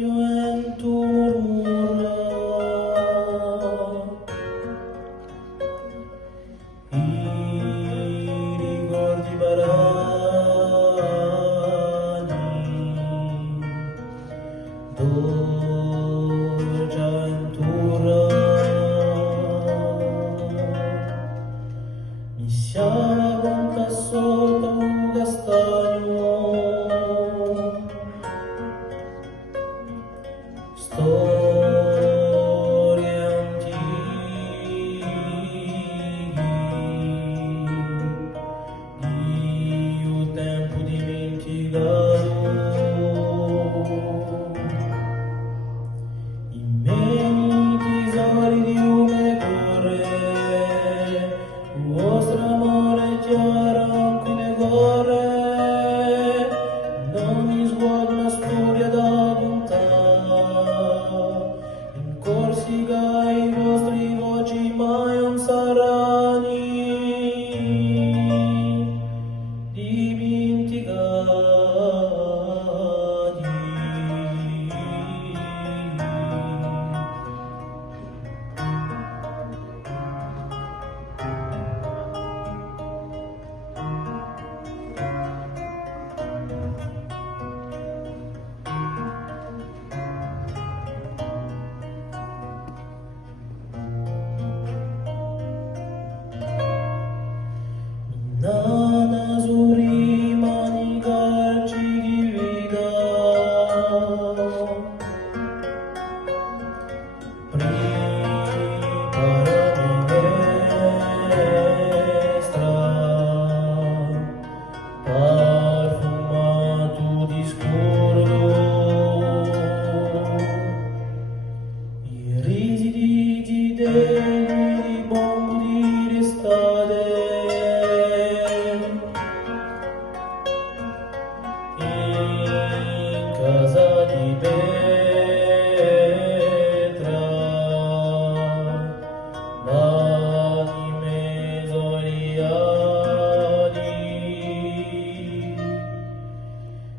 sogno e tu murmura i ricordi barani, dolce avventura mi siamo sotto un castagno. Storie antiche di un tempo dimenticato, i miei tesori di un cuore, il vostro amore chiaro qui ne corre, non mi sguardo una storia da in Corsica i vostri voci mai non saranno dimenticati. Nana suri mani carci di vita, preparami destra, parfumato discordo, i risi di bombo di estate. In casa di Petra, l'anime sogliati,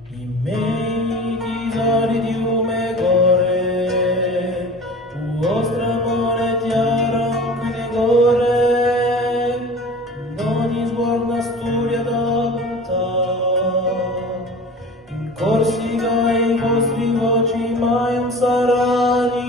i miei tesori di un cuore, il vostro amore chiaro qui ne corre, non mi sguardo una storia da Corsica i vostri voci mai non saranno